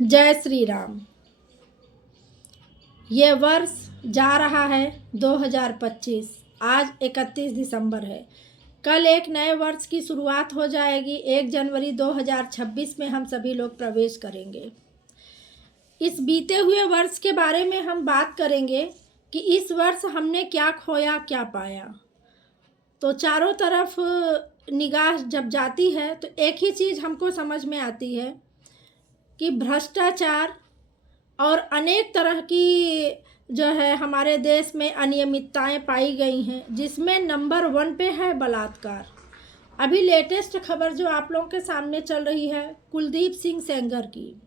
जय श्री राम। ये वर्ष जा रहा है 2025। आज 31 दिसंबर है। कल एक नए वर्ष की शुरुआत हो जाएगी। 1 जनवरी 2026 में हम सभी लोग प्रवेश करेंगे। इस बीते हुए वर्ष के बारे में हम बात करेंगे कि इस वर्ष हमने क्या खोया, क्या पाया। तो चारों तरफ निगाह जब जाती है तो एक ही चीज़ हमको समझ में आती है कि भ्रष्टाचार और अनेक तरह की जो है हमारे देश में अनियमितताएं पाई गई हैं, जिसमें नंबर 1 पे है बलात्कार। अभी लेटेस्ट खबर जो आप लोगों के सामने चल रही है कुलदीप सिंह सेंगर की।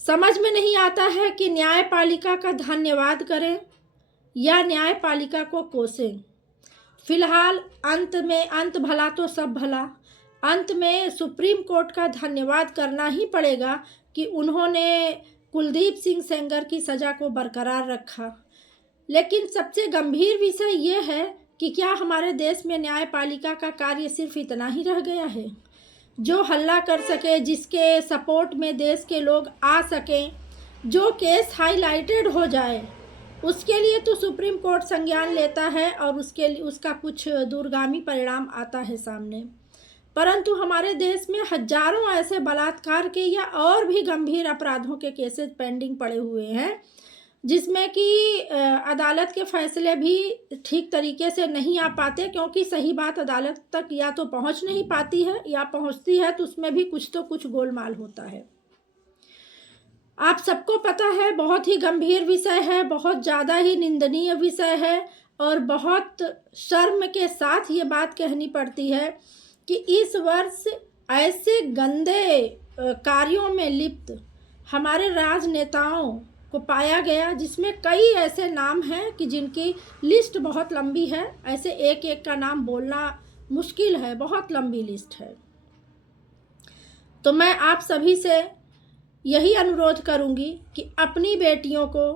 समझ में नहीं आता है कि न्यायपालिका का धन्यवाद करें या न्यायपालिका को कोसें। फिलहाल अंत भला तो सब भला। अंत में सुप्रीम कोर्ट का धन्यवाद करना ही पड़ेगा कि उन्होंने कुलदीप सिंह सेंगर की सज़ा को बरकरार रखा। लेकिन सबसे गंभीर विषय ये है कि क्या हमारे देश में न्यायपालिका का कार्य सिर्फ इतना ही रह गया है, जो हल्ला कर सके, जिसके सपोर्ट में देश के लोग आ सकें, जो केस हाईलाइटेड हो जाए, उसके लिए तो सुप्रीम कोर्ट संज्ञान लेता है और उसका कुछ दूरगामी परिणाम आता है सामने। परंतु हमारे देश में हजारों ऐसे बलात्कार के या और भी गंभीर अपराधों के केसेस पेंडिंग पड़े हुए हैं, जिसमें कि अदालत के फैसले भी ठीक तरीके से नहीं आ पाते, क्योंकि सही बात अदालत तक या तो पहुंच नहीं पाती है या पहुंचती है तो उसमें भी कुछ गोलमाल होता है। आप सबको पता है, बहुत ही गंभीर विषय है, बहुत ज़्यादा ही निंदनीय विषय है और बहुत शर्म के साथ ये बात कहनी पड़ती है कि इस वर्ष ऐसे गंदे कार्यों में लिप्त हमारे राजनेताओं को पाया गया, जिसमें कई ऐसे नाम हैं कि जिनकी लिस्ट बहुत लंबी है। ऐसे एक एक का नाम बोलना मुश्किल है, बहुत लंबी लिस्ट है। तो मैं आप सभी से यही अनुरोध करूंगी कि अपनी बेटियों को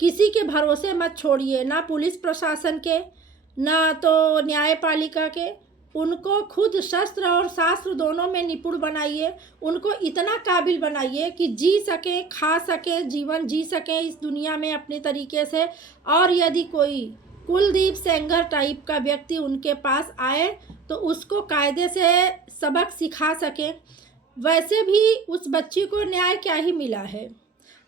किसी के भरोसे मत छोड़िए, ना पुलिस प्रशासन के, ना तो न्यायपालिका के। उनको खुद शस्त्र और शास्त्र दोनों में निपुण बनाइए। उनको इतना काबिल बनाइए कि जी सकें, खा सकें, जीवन जी सकें इस दुनिया में अपने तरीके से। और यदि कोई कुलदीप सेंगर टाइप का व्यक्ति उनके पास आए तो उसको कायदे से सबक सिखा सकें। वैसे भी उस बच्ची को न्याय क्या ही मिला है,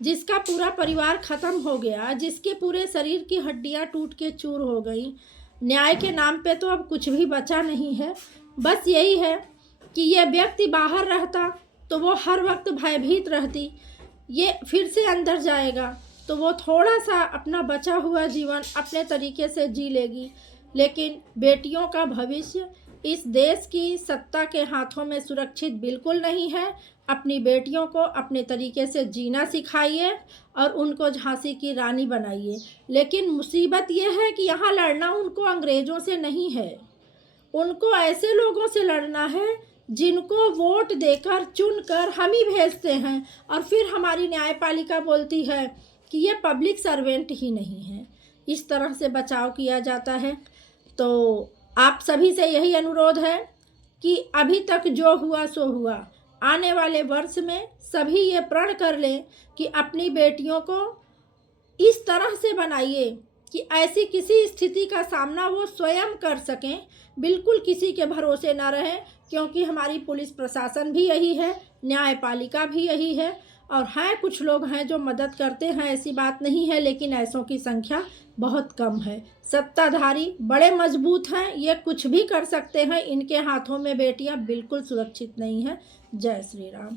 जिसका पूरा परिवार ख़त्म हो गया, जिसके पूरे शरीर की हड्डियां टूट के चूर हो गई। न्याय के नाम पे तो अब कुछ भी बचा नहीं है। बस यही है कि ये व्यक्ति बाहर रहता तो वो हर वक्त भयभीत रहती। ये फिर से अंदर जाएगा तो वो थोड़ा सा अपना बचा हुआ जीवन अपने तरीके से जी लेगी। लेकिन बेटियों का भविष्य इस देश की सत्ता के हाथों में सुरक्षित बिल्कुल नहीं है। अपनी बेटियों को अपने तरीके से जीना सिखाइए और उनको झांसी की रानी बनाइए। लेकिन मुसीबत यह है कि यहाँ लड़ना उनको अंग्रेज़ों से नहीं है, उनको ऐसे लोगों से लड़ना है जिनको वोट देकर चुनकर हम ही भेजते हैं। और फिर हमारी न्यायपालिका बोलती है कि ये पब्लिक सर्वेंट ही नहीं है। इस तरह से बचाव किया जाता है। तो आप सभी से यही अनुरोध है कि अभी तक जो हुआ सो हुआ, आने वाले वर्ष में सभी ये प्रण कर लें कि अपनी बेटियों को इस तरह से बनाइए कि ऐसी किसी स्थिति का सामना वो स्वयं कर सकें, बिल्कुल किसी के भरोसे ना रहें। क्योंकि हमारी पुलिस प्रशासन भी यही है, न्यायपालिका भी यही है, और हैं कुछ लोग हैं जो मदद करते हैं, ऐसी बात नहीं है, लेकिन ऐसों की संख्या बहुत कम है। सत्ताधारी बड़े मजबूत हैं, ये कुछ भी कर सकते हैं। इनके हाथों में बेटियां बिल्कुल सुरक्षित नहीं हैं। जय श्री राम।